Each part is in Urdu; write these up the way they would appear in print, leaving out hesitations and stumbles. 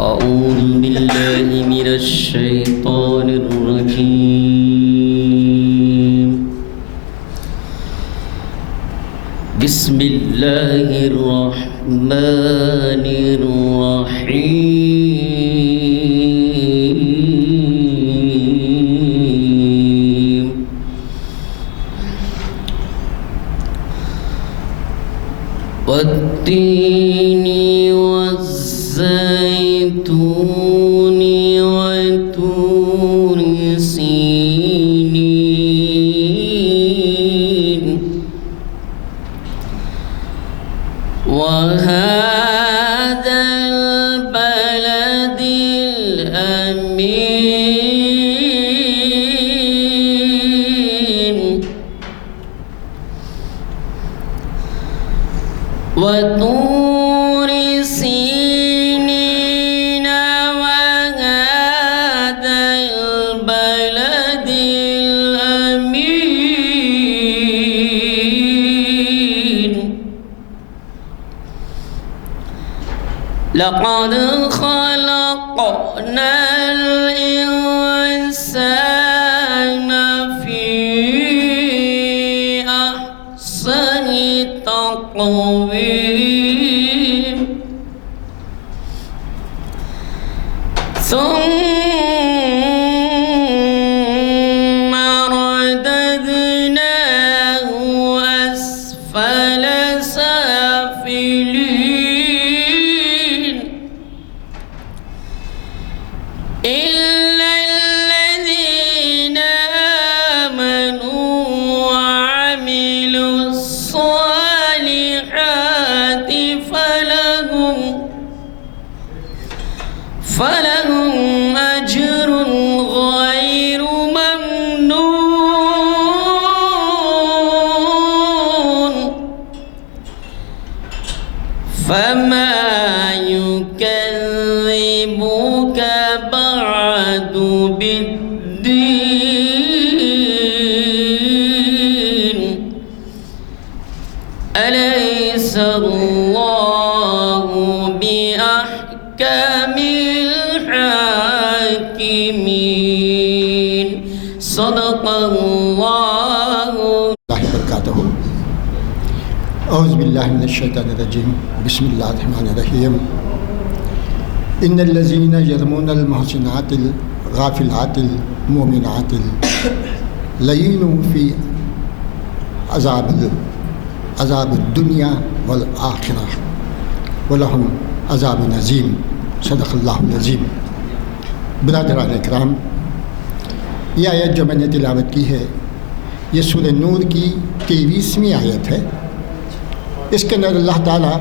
أعوذ بالله من الشيطان الرجيم. بسم الله الرحمن الرحيم. والتين والزيتون وطور سينين وهذا البلد الأمين وطور سينين وهذا البلد الأمين. لقد خلقنا الإنسان في أحسن تقويم ثم رددناه أسفل سافلين إلا الذين آمنوا وعملوا الصالحات فلهم أجر غير ممنون. فما يكذبك بعد بالدين؟ أليس الله بأحكم الحاكمين؟ صدق الله. وبرکاتہ. اعوذ باللہ من الشیطان الرجیم. بسم اللہ الرحمن الرحیم. ان الذین یرمون المحسنات الغافلات المؤمنات لینوا فی عذاب الدنیا والآخرہ ولہم عذاب عظیم. صدق اللہ العظیم. برادران اکرام، یہ آیت جو میں نے تلاوت کی ہے یہ سورہ نور کی 23ویں آیت ہے. اس کے اندر اللہ تعالیٰ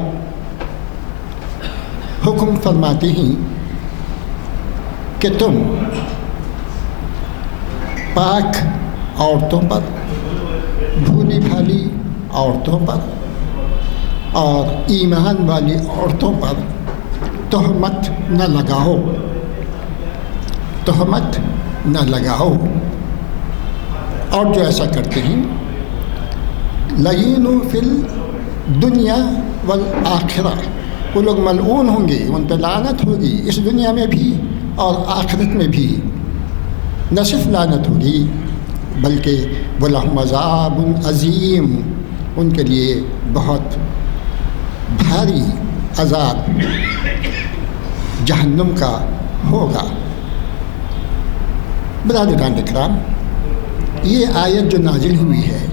حکم فرماتے ہیں کہ تم پاک عورتوں پر، بھولی بھالی عورتوں پر اور ایمان والی عورتوں پر تہمت نہ لگاؤ، تہمت نہ لگاؤ. اور جو ایسا کرتے ہیں لعینوا فی الدنیا والآخرہ، وہ لوگ ملعون ہوں گے، ان پہ لعنت ہوگی اس دنیا میں بھی اور آخرت میں بھی. نہ صرف لعنت ہوگی بلکہ وَلَهُمْ عَذَابٌ عَظِيمٌ، ان کے لیے بہت بھاری عذاب جہنم کا ہوگا. برادران اکرام، یہ آیت جو نازل ہوئی ہے،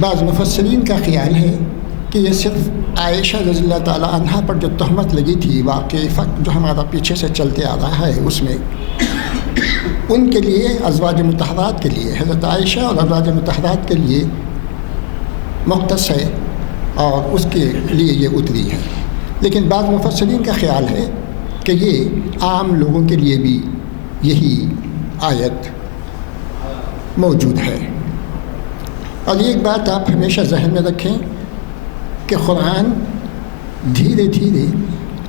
بعض مفسرین کا خیال ہے کہ یہ صرف عائشہ رضی اللہ تعالیٰ عنہا پر جو تہمت لگی تھی، واقعہ فقط جو ہمارا پیچھے سے چلتے آ رہا ہے اس میں، ان کے لیے، ازواج مطہرات کے لیے، حضرت عائشہ اور ازواج مطہرات کے لیے مختص ہے اور اس کے لیے یہ اتری ہے. لیکن بعض مفسرین کا خیال ہے کہ یہ عام لوگوں کے لیے بھی یہی آیت موجود ہے. اور ایک بات آپ ہمیشہ ذہن میں رکھیں کہ قرآن دھیرے دھیرے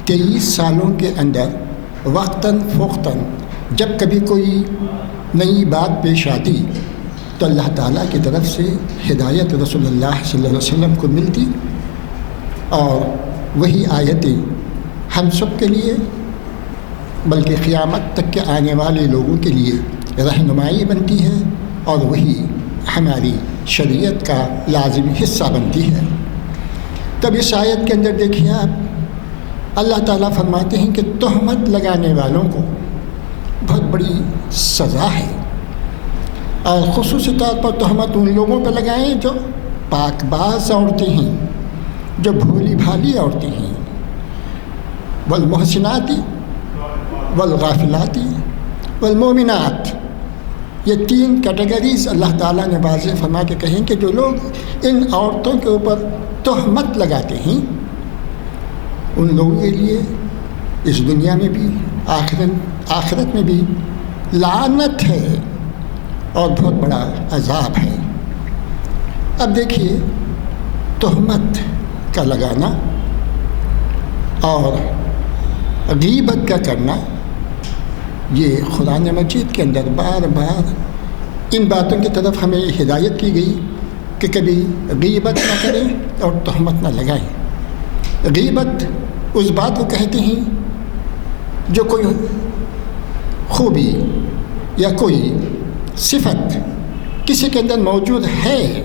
23 سالوں کے اندر وقتاً فوقتاً جب کبھی کوئی نئی بات پیش آتی تو اللہ تعالیٰ کی طرف سے ہدایت رسول اللہ صلی اللہ علیہ وسلم کو ملتی اور وہی آیتیں ہم سب کے لیے بلکہ قیامت تک کے آنے والے لوگوں کے لیے رہنمائی بنتی ہے اور وہی ہماری شریعت کا لازمی حصہ بنتی ہے۔ تب اس آیت کے اندر دیکھیے آپ، اللہ تعالیٰ فرماتے ہیں کہ تہمت لگانے والوں کو بہت بڑی سزا ہے، اور خصوصی طور پر تہمت ان لوگوں پہ لگائیں جو پاک باز عورتیں ہیں، جو بھولی بھالی عورتیں ہیں، والمحسناتی والغافلاتی والمومنات، یہ 3 کیٹیگریز اللہ تعالیٰ نے واضح فرما کے کہیں کہ جو لوگ ان عورتوں کے اوپر تہمت لگاتے ہیں ان لوگوں کے لیے اس دنیا میں بھی آخرت میں بھی لعنت ہے اور بہت بڑا عذاب ہے۔ اب دیکھیے، تہمت کا لگانا اور غیبت کا کرنا، یہ قرآن مجید کے اندر بار بار ان باتوں کی طرف ہمیں ہدایت کی گئی کہ کبھی غیبت نہ کریں اور تہمت نہ لگائیں۔ غیبت اس بات کو کہتے ہیں جو کوئی خوبی یا کوئی صفت کسی کے اندر موجود ہے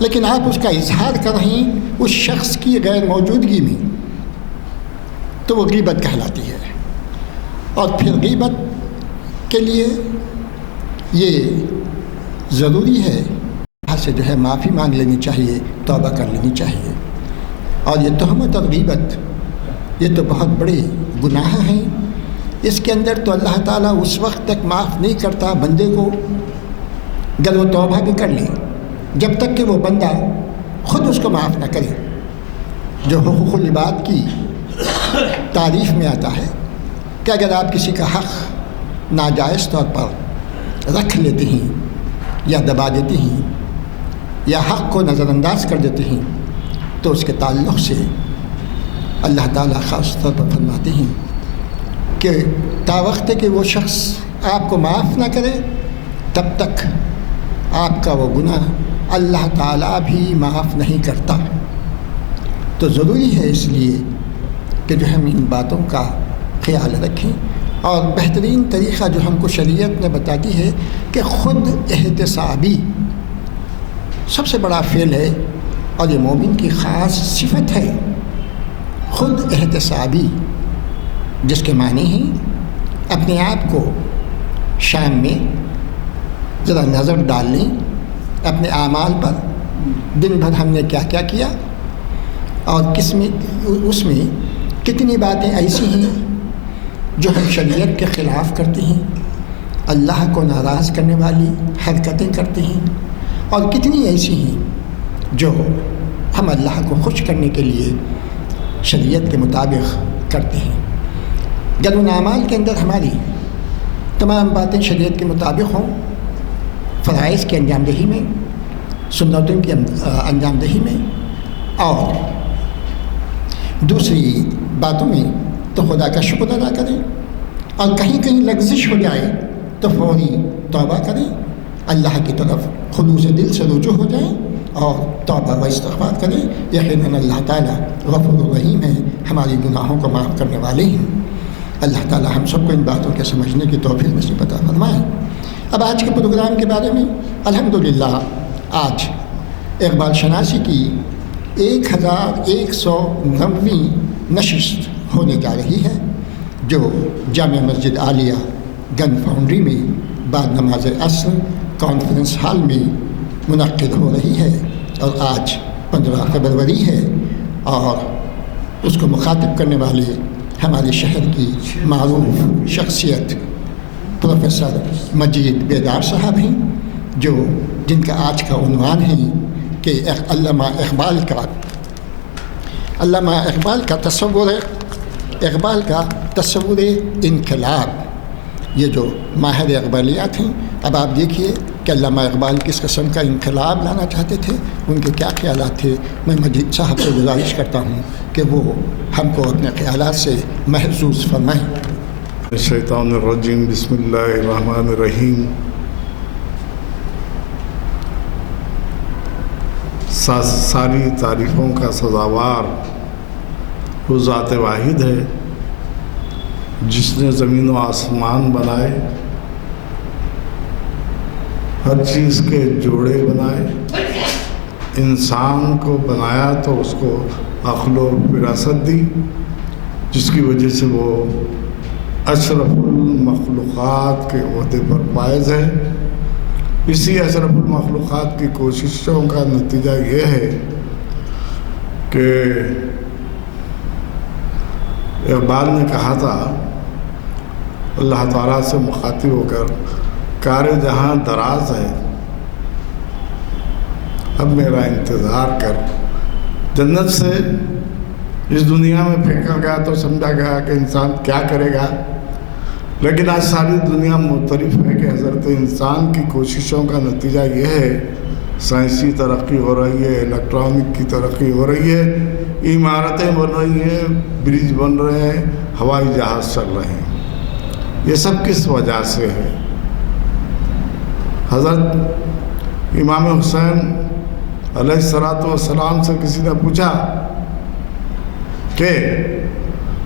لیکن آپ اس کا اظہار کر رہے ہیں اس شخص کی غیر موجودگی میں، تو وہ غیبت کہلاتی ہے۔ اور پھر غیبت کے لیے یہ ضروری ہے سے جو ہے معافی مانگ لینی چاہیے، توبہ کر لینی چاہیے۔ اور یہ تہمت اور غیبت یہ تو بہت بڑے گناہ ہیں، اس کے اندر تو اللہ تعالیٰ اس وقت تک معاف نہیں کرتا بندے کو اگر وہ توبہ بھی کر لے، جب تک کہ وہ بندہ خود اس کو معاف نہ کرے۔ جو حقوق العباد کی تعریف میں آتا ہے کہ اگر آپ کسی کا حق ناجائز طور پر رکھ لیتے ہیں یا دبا دیتے ہیں یا حق کو نظر انداز کر دیتے ہیں تو اس کے تعلق سے اللہ تعالیٰ خاص طور پر فرماتے ہیں کہ تا وقت کہ وہ شخص آپ کو معاف نہ کرے تب تک آپ کا وہ گناہ اللہ تعالیٰ بھی معاف نہیں کرتا۔ تو ضروری ہے اس لیے کہ جو ہم ان باتوں کا خیال رکھیں، اور بہترین طریقہ جو ہم کو شریعت نے بتا دی ہے کہ خود احتسابی سب سے بڑا فعل ہے، اور یہ مومن کی خاص صفت ہے، خود احتسابی، جس کے معنی ہیں اپنے آپ کو شام میں ذرا نظر ڈال لیں اپنے اعمال پر، دن بھر ہم نے کیا کیا کیا اور اس میں کتنی باتیں ایسی ہیں جو ہم شریعت کے خلاف کرتے ہیں، اللہ کو ناراض کرنے والی حرکتیں کرتے ہیں، اور کتنی ایسی ہیں جو ہم اللہ کو خوش کرنے کے لیے شریعت کے مطابق کرتے ہیں۔ جب ان اعمال کے اندر ہماری تمام باتیں شریعت کے مطابق ہوں، فرائض کی انجام دہی میں، سنتوں کی انجام دہی میں، اور دوسری باتوں میں، تو خدا کا شکر ادا کریں، اور کہیں کہیں لغزش ہو جائے تو فوری توبہ کریں، اللہ کی طرف خلوص دل سے رجوع ہو جائیں اور توبہ و استغفار کریں۔ یقیناً اللہ تعالیٰ غفور الرحیم ہے، ہماری گناہوں کو معاف کرنے والے ہیں۔ اللہ تعالیٰ ہم سب کو ان باتوں کے سمجھنے کی توفیق نصیب عطا فرمائے۔ اب آج کے پروگرام کے بارے میں الحمدللہ آج اقبال شناسی کی 1190ویں نشست ہونے جا رہی ہے، جو جامع مسجد عالیہ گن فاؤنڈری میں بعد نماز عصر کانفرنس ہال میں منعقد ہو رہی ہے، اور آج 15 فروری ہے، اور اس کو مخاطب کرنے والے ہمارے شہر کی معروف شخصیت پروفیسر مجید بیدار صاحب ہیں، جن کا آج کا عنوان ہے کہ علامہ اقبال کا تصور انقلاب، یہ جو ماہر اقبالیات ہیں۔ اب آپ دیکھیے کہ علامہ اقبال کس قسم کا انقلاب لانا چاہتے تھے، ان کے کیا خیالات تھے۔ میں مجید صاحب سے گزارش کرتا ہوں کہ وہ ہم کو اپنے خیالات سے محظوظ فرمائیں۔ الشیطان الرجیم، بسم اللہ الرحمن الرحیم۔ ساری تعریفوں کا سزاوار وہ ذات واحد ہے جس نے زمین و آسمان بنائے، ہر چیز کے جوڑے بنائے، انسان کو بنایا تو اس کو عقل و فراست دی، جس کی وجہ سے وہ اشرف المخلوقات کے عہدے پر فائز ہے۔ اسی اشرف المخلوقات کی کوششوں کا نتیجہ یہ ہے کہ اقبال نے کہا تھا اللہ تعالیٰ سے مخاطب ہو کر، کار جہاں دراز ہے اب میرا انتظار کر۔ جنت سے اس دنیا میں پھینکا گیا تو سمجھا گیا کہ انسان کیا کرے گا، لیکن آج ساری دنیا معترف ہے کہ حضرت انسان کی کوششوں کا نتیجہ یہ ہے، سائنسی ترقی ہو رہی ہے، الیکٹرانک کی ترقی ہو رہی ہے، عمارتیں بن رہی ہیں، برج بن رہے ہیں، ہوائی جہاز چل رہے ہیں۔ یہ سب کس وجہ سے ہے؟ حضرت امام حسین علیہ السلام سے کسی نے پوچھا کہ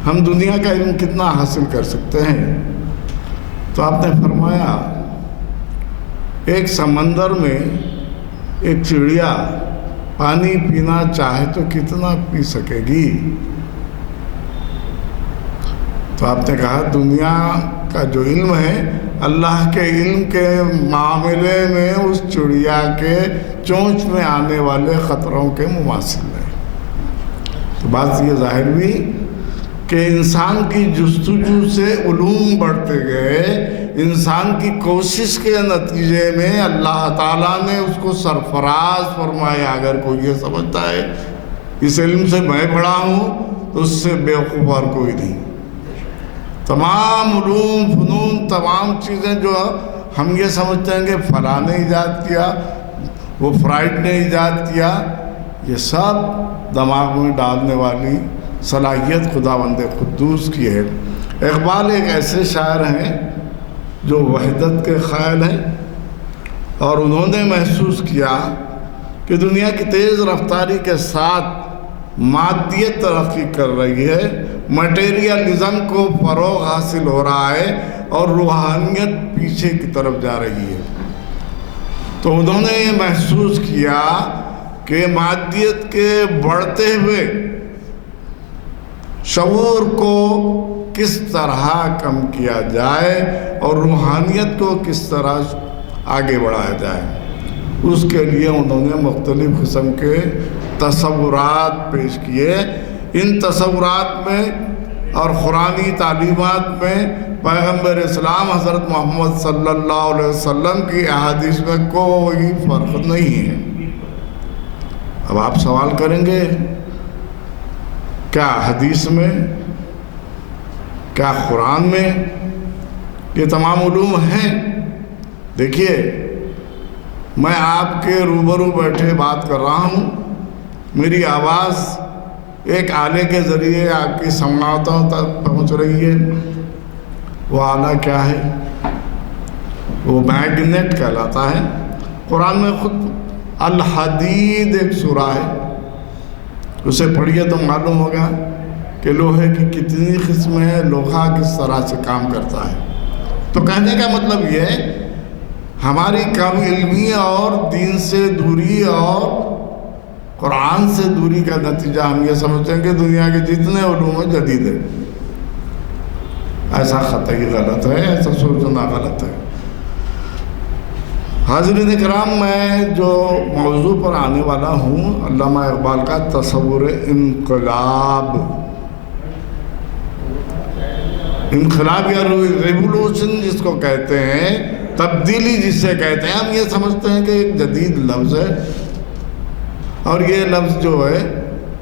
ہم دنیا کا علم کتنا حاصل کر سکتے ہیں؟ تو آپ نے فرمایا ایک سمندر میں ایک چڑیا پانی پینا چاہے تو کتنا پی سکے گی؟ تو آپ نے کہا دنیا کا جو علم ہے اللہ کے علم کے معاملے میں اس چڑیا کے چونچ میں آنے والے خطروں کے مماثل ہے۔ تو بات یہ ظاہر ہوئی کہ انسان کی جستجو سے علوم بڑھتے گئے، انسان کی کوشش کے نتیجے میں اللہ تعالیٰ نے اس کو سرفراز فرمایا۔ اگر کوئی یہ سمجھتا ہے اس علم سے میں بڑا ہوں تو اس سے بیوقوف اور کوئی نہیں۔ تمام علوم فنون، تمام چیزیں جو ہم یہ سمجھتے ہیں کہ فلاں نے ایجاد کیا، وہ فرائڈ نے ایجاد کیا، یہ سب دماغ میں ڈالنے والی صلاحیت خداوند قدوس کی ہے۔ اقبال ایک ایسے شاعر ہیں جو وحدت کے قائل ہیں، اور انہوں نے محسوس کیا کہ دنیا کی تیز رفتاری کے ساتھ مادیت ترقی کر رہی ہے، مٹیریلزم کو فروغ حاصل ہو رہا ہے اور روحانیت پیچھے کی طرف جا رہی ہے۔ تو انہوں نے یہ محسوس کیا کہ مادیت کے بڑھتے ہوئے شعور کو کس طرح کم کیا جائے اور روحانیت کو کس طرح آگے بڑھایا جائے، اس کے لیے انہوں نے مختلف قسم کے تصورات پیش کیے۔ ان تصورات میں اور قرآنی تعلیمات میں پیغمبر اسلام حضرت محمد صلی اللہ علیہ وسلم کی احادیث میں کوئی فرق نہیں ہے۔ اب آپ سوال کریں گے کیا حدیث میں، کیا قرآن میں یہ تمام علوم ہیں؟ دیکھیے میں آپ کے روبرو بیٹھے بات کر رہا ہوں، میری آواز ایک آلے کے ذریعے آپ کی سماعتوں تک پہنچ رہی ہے۔ وہ آلہ کیا ہے؟ وہ میگنیٹ کہلاتا ہے۔ قرآن میں خود الحدید ایک سورہ ہے، اسے پڑھیے تو معلوم ہوگا کہ لوہے کی کتنی قسمیں ہیں، لوہا کس طرح سے کام کرتا ہے۔ تو کہنے کا مطلب یہ ہے ہماری کم علمی اور دین سے دوری اور قرآن سے دوری کا نتیجہ ہم یہ سمجھتے ہیں کہ دنیا کے جتنے علوم ہیں جدید ہے۔ ایسا قطعی غلط ہے، ایسا سوچنا غلط ہے۔ حاضرین کرام، میں جو موضوع پر آنے والا ہوں علامہ اقبال کا تصور انقلاب، انقلاب یا ریولوشن جس کو کہتے ہیں، تبدیلی جسے کہتے ہیں، ہم یہ سمجھتے ہیں کہ ایک جدید لفظ ہے، اور یہ لفظ جو ہے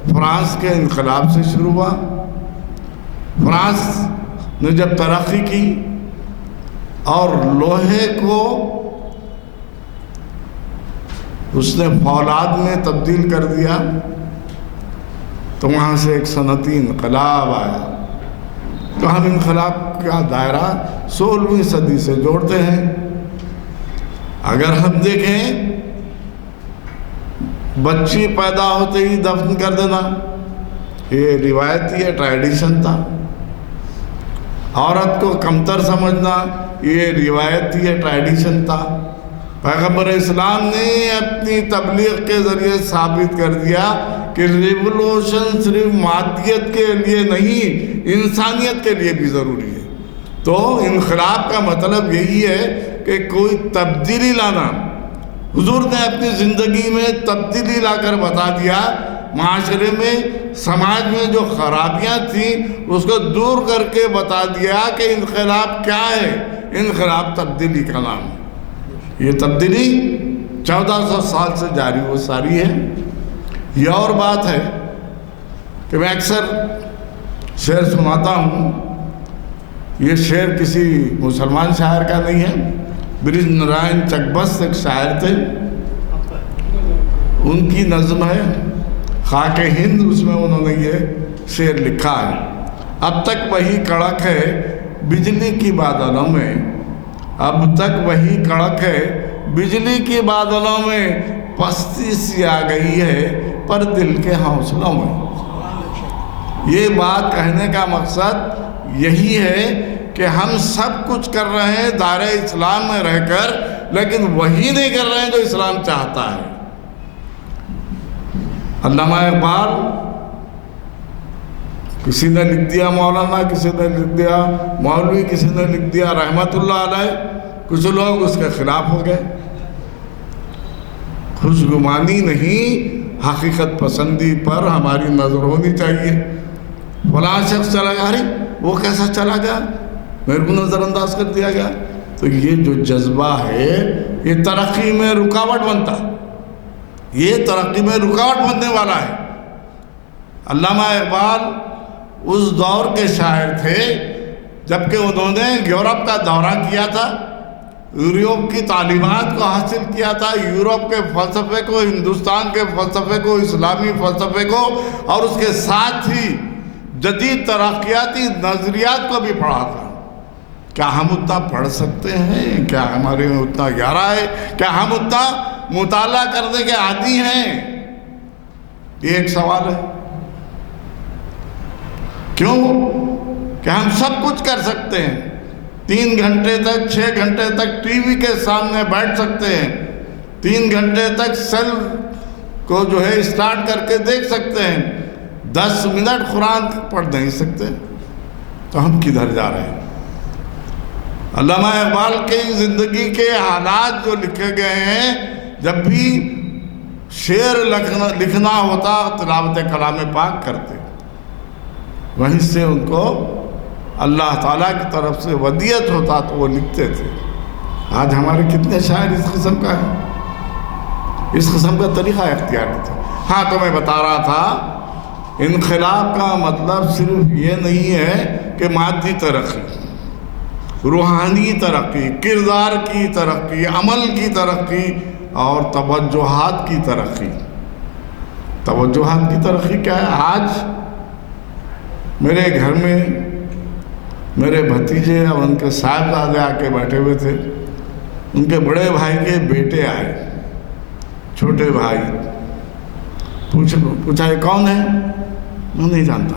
فرانس کے انقلاب سے شروع ہوا۔ فرانس نے جب ترقی کی اور لوہے کو اس نے فولاد میں تبدیل کر دیا تو وہاں سے ایک صنعتی انقلاب آیا۔ تو ہم انقلاب کا دائرہ 16ویں صدی سے جوڑتے ہیں۔ اگر ہم دیکھیں بچی پیدا ہوتے ہی دفن کر دینا، یہ روایتی ہے، ٹریڈیشن تھا۔ عورت کو کمتر سمجھنا یہ روایت تھی، یہ ٹریڈیشن تھا۔ پیغمبر اسلام نے اپنی تبلیغ کے ذریعے ثابت کر دیا کہ ریولوشن صرف مادیت کے لیے نہیں، انسانیت کے لیے بھی ضروری ہے۔ تو انقلاب کا مطلب یہی ہے کہ کوئی تبدیلی لانا۔ حضور نے اپنی زندگی میں تبدیلی لا کر بتا دیا، معاشرے میں، سماج میں جو خرابیاں تھیں اس کو دور کر کے بتا دیا کہ انقلاب کیا ہے۔ انقلاب تبدیلی کا نام ہے۔ یہ تبدیلی 1400 سال سے جاری و ساری ہے۔ یہ اور بات ہے کہ میں اکثر شعر سناتا ہوں، یہ شعر کسی مسلمان شاعر کا نہیں ہے، برج نارائن چکبست ایک شاعر تھے، ان کی نظم ہے خاک ہند، اس میں انہوں نے یہ شعر لکھا ہے۔ اب تک وہی کڑک ہے بجلی کی بادلوں میں، اب تک وہی کڑک ہے بجلی کی بادلوں میں، پستی سی آ گئی ہے پر دل کے حوصلوں میں۔ یہ بات کہنے کا مقصد یہی ہے کہ ہم سب کچھ کر رہے ہیں دائرہ اسلام میں رہ کر، لیکن وہی نہیں کر رہے ہیں جو اسلام چاہتا ہے۔ علامہ اقبال کسی نے لکھ دیا مولانا، کسی نے لکھ دیا مولوی، کسی نے لکھ دیا رحمت اللہ علیہ، کچھ لوگ اس کے خلاف ہو گئے۔ خوشگمانی نہیں، حقیقت پسندی پر ہماری نظر ہونی چاہیے۔ فلاں شخص چلا گیا، ارے وہ کیسا چلا گیا، میرے کو نظر انداز کر دیا گیا۔ تو یہ جو جذبہ ہے یہ ترقی میں رکاوٹ بنتا، یہ ترقی میں رکاوٹ بننے والا ہے۔ علامہ اقبال اس دور کے شاعر تھے جبکہ انہوں نے یورپ کا دورہ کیا تھا، یورپ کی تعلیمات کو حاصل کیا تھا، یورپ کے فلسفے کو، ہندوستان کے فلسفے کو، اسلامی فلسفے کو، اور اس کے ساتھ ہی جدید ترقیاتی نظریات کو بھی پڑھا تھا۔ کیا ہم اتنا پڑھ سکتے ہیں؟ کیا ہمارے میں اتنا گہرا ہے؟ کیا ہم اتنا مطالعہ کرنے کے عادی ہیں؟ یہ ایک سوال ہے۔ کیوں کہ ہم سب کچھ کر سکتے ہیں، 3 گھنٹے تک 6 گھنٹے تک ٹی وی کے سامنے بیٹھ سکتے ہیں، 3 گھنٹے تک سیل کو جو ہے اسٹارٹ کر کے دیکھ سکتے ہیں، 10 منٹ قرآن پڑھ نہیں سکتے، تو ہم کدھر جا رہے ہیں؟ علامہ اقبال کی زندگی کے حالات جو لکھے گئے ہیں، جب بھی شعر لکھنا ہوتا تلاوت کلام پاک کرتے، وہیں سے ان کو اللہ تعالیٰ کی طرف سے ودیت ہوتا تو وہ لکھتے تھے۔ آج ہمارے کتنے شاعر اس قسم کا ہے، اس قسم کا طریقہ اختیار کرتے۔ ہاں تو میں بتا رہا تھا انقلاب کا مطلب صرف یہ نہیں ہے کہ مادی ترقی، روحانی ترقی، کردار کی ترقی، عمل کی ترقی اور توجہات کی ترقی۔ توجہات کی ترقی کیا ہے؟ آج میرے گھر میں میرے بھتیجے اور ان کے صاحبزادے آ کے بیٹھے ہوئے تھے، ان کے بڑے بھائی کے بیٹے آئے، چھوٹے بھائی، پوچھا یہ کون ہے؟ میں نہیں جانتا،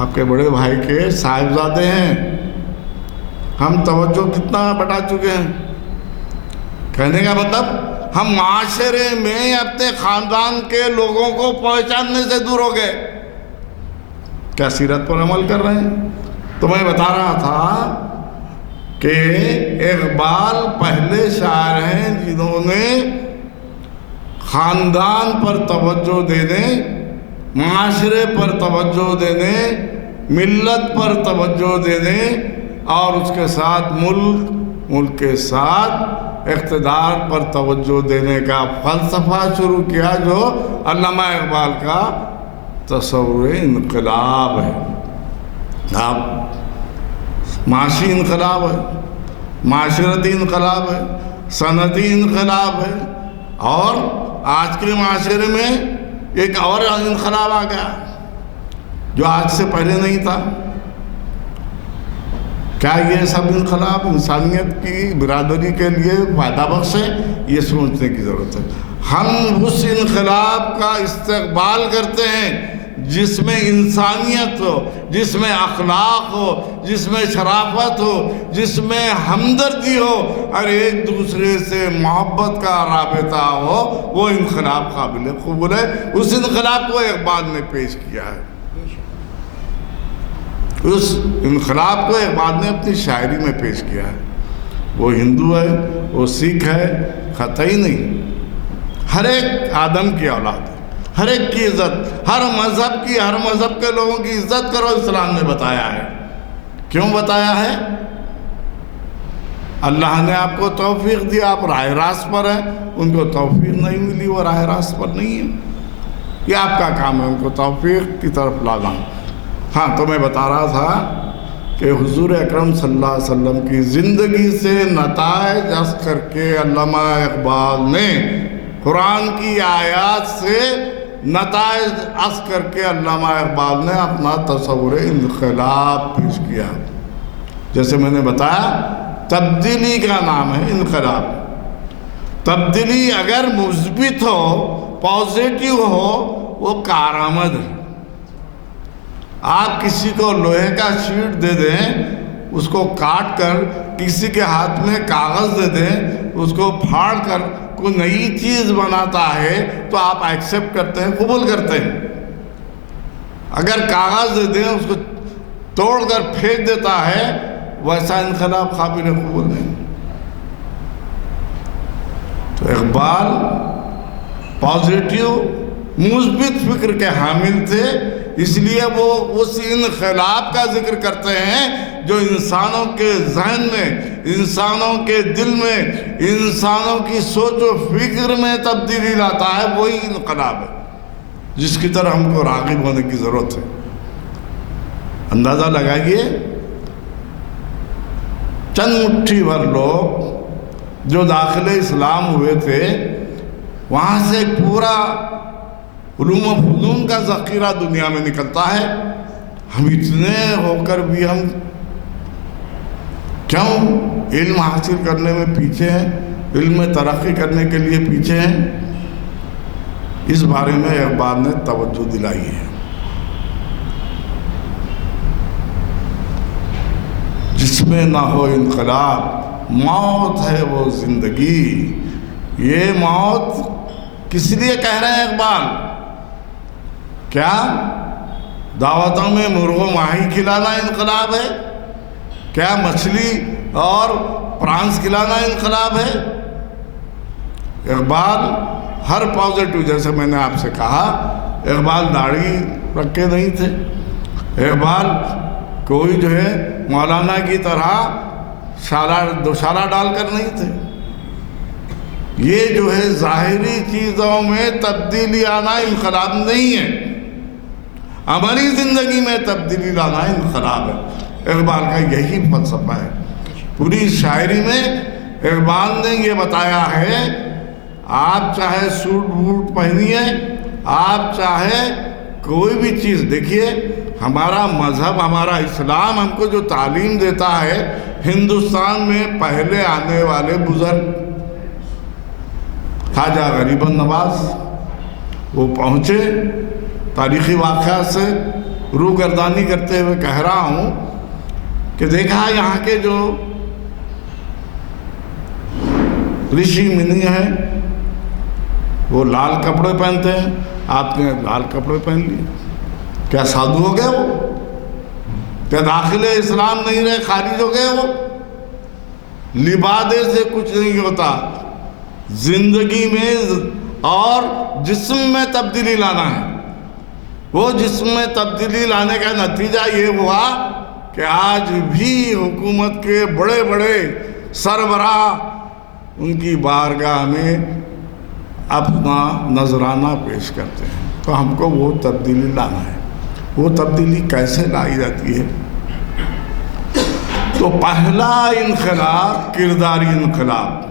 آپ کے بڑے بھائی کے صاحبزادے ہیں، ہم توجہ کتنا بٹا چکے ہیں۔ کہنے کا مطلب ہم معاشرے میں اپنے خاندان کے لوگوں کو پہچاننے سے دور ہو گئے، کیا سیرت پر عمل کر رہے ہیں؟ تو میں بتا رہا تھا کہ اقبال پہلے شاعر ہیں جنہوں نے خاندان پر توجہ دینے، معاشرے پر توجہ دینے، ملت پر توجہ دینے اور اس کے ساتھ ملک کے ساتھ اقتدار پر توجہ دینے کا فلسفہ شروع کیا، جو علامہ اقبال کا تصور انقلاب ہے۔ اب معاشی انقلاب ہے، معاشرتی انقلاب ہے، صنعتی انقلاب ہے، اور آج کے معاشرے میں ایک اور انقلاب آ گیا جو آج سے پہلے نہیں تھا۔ کیا یہ سب انقلاب انسانیت کی برادری کے لیے فائدہ بخش ہے؟ یہ سوچنے کی ضرورت ہے۔ ہم اس انقلاب کا استقبال کرتے ہیں جس میں انسانیت ہو، جس میں اخلاق ہو، جس میں شرافت ہو، جس میں ہمدردی ہو اور ایک دوسرے سے محبت کا رابطہ ہو، وہ انقلاب قابل قبول ہے۔ اس انقلاب کو اقبال نے پیش کیا ہے، اس انقلاب کو اقبال نے اپنی شاعری میں پیش کیا ہے۔ وہ ہندو ہے، وہ سکھ ہے، قطعی نہیں، ہر ایک آدم کی اولاد ہے، ہر ایک کی عزت، ہر مذہب کے لوگوں کی عزت کرو، اسلام نے بتایا ہے۔ کیوں بتایا ہے؟ اللہ نے آپ کو توفیق دی، آپ راہ راست پر ہیں، ان کو توفیق نہیں ملی، وہ راہ راست پر نہیں ہے، یہ آپ کا کام ہے ان کو توفیق کی طرف لانا۔ ہاں، تو میں بتا رہا تھا کہ حضور اکرم صلی اللہ علیہ وسلم کی زندگی سے نتائج اخذ کر کے علامہ اقبال نے قرآن کی آیات سے نتائج اخذ کر کے علامہ اقبال نے اپنا تصور انقلاب پیش کیا۔ جیسے میں نے بتایا، تبدیلی کا نام ہے انقلاب۔ تبدیلی اگر مثبت ہو، پازیٹیو ہو، وہ کارآمد ہے۔ آپ کسی کو لوہے کا شیٹ دے دیں، اس کو کاٹ کر کسی کے ہاتھ میں کاغذ دے دیں، اس کو پھاڑ کر کوئی نئی چیز بناتا ہے تو آپ ایکسیپٹ کرتے ہیں، قبول کرتے ہیں۔ اگر کاغذ دے دیں، اس کو توڑ کر پھینک دیتا ہے، ویسا انقلاب قابل قبول نہیں۔ تو اقبال پازیٹیو مثبت فکر کے حامل تھے، اس لیے وہ اس انقلاب کا ذکر کرتے ہیں جو انسانوں کے ذہن میں، انسانوں کے دل میں، انسانوں کی سوچ و فکر میں تبدیلی لاتا ہے۔ وہی انقلاب ہے جس کی طرح ہم کو راغب ہونے کی ضرورت ہے۔ اندازہ لگائیے، چند مٹھی بھر لوگ جو داخل اسلام ہوئے تھے، وہاں سے ایک پورا علوم و فنون کا ذخیرہ دنیا میں نکلتا ہے۔ ہم اتنے ہو کر بھی ہم کیوں علم حاصل کرنے میں پیچھے ہیں، علم میں ترقی کرنے کے لیے پیچھے ہیں؟ اس بارے میں اقبال نے توجہ دلائی ہے۔ جس میں نہ ہو انقلاب، موت ہے وہ زندگی۔ یہ موت کس لیے کہہ رہے ہیں اقبال؟ کیا دعوتوں میں مرغ و ماہی کھلانا انقلاب ہے؟ کیا مچھلی اور پرانس کھلانا انقلاب ہے؟ اقبال ہر پازیٹو، جیسے میں نے آپ سے کہا، اقبال داڑھی رکھے نہیں تھے، اقبال کوئی جو ہے مولانا کی طرح دوشالہ ڈال کر نہیں تھے۔ یہ جو ہے ظاہری چیزوں میں تبدیلی آنا انقلاب نہیں ہے، ہماری زندگی میں تبدیلی لانا انقلاب ہے۔ اقبال کا یہی فلسفہ ہے۔ پوری شاعری میں اقبال نے یہ بتایا ہے، آپ چاہے سوٹ بوٹ پہنیے، آپ چاہے کوئی بھی چیز، دیکھیے ہمارا مذہب، ہمارا اسلام ہم کو جو تعلیم دیتا ہے، ہندوستان میں پہلے آنے والے بزرگ خواجہ غریب نواز، وہ پہنچے، تاریخی واقعات سے روگردانی کرتے ہوئے کہہ رہا ہوں کہ دیکھا یہاں کے جو رشی منی ہیں، وہ لال کپڑے پہنتے ہیں، آپ نے لال کپڑے پہن لیے، کیا سادھو ہو گئے وہ؟ کیا داخل اسلام نہیں رہے، خارج ہو گئے وہ؟ لبادے سے کچھ نہیں ہوتا، زندگی میں اور جسم میں تبدیلی لانا ہے۔ وہ جسم میں تبدیلی لانے کا نتیجہ یہ ہوا کہ آج بھی حکومت کے بڑے بڑے سربراہ ان کی بارگاہ میں اپنا نذرانہ پیش کرتے ہیں۔ تو ہم کو وہ تبدیلی لانا ہے۔ وہ تبدیلی کیسے لائی جاتی ہے؟ تو پہلا انقلاب کرداری انقلاب۔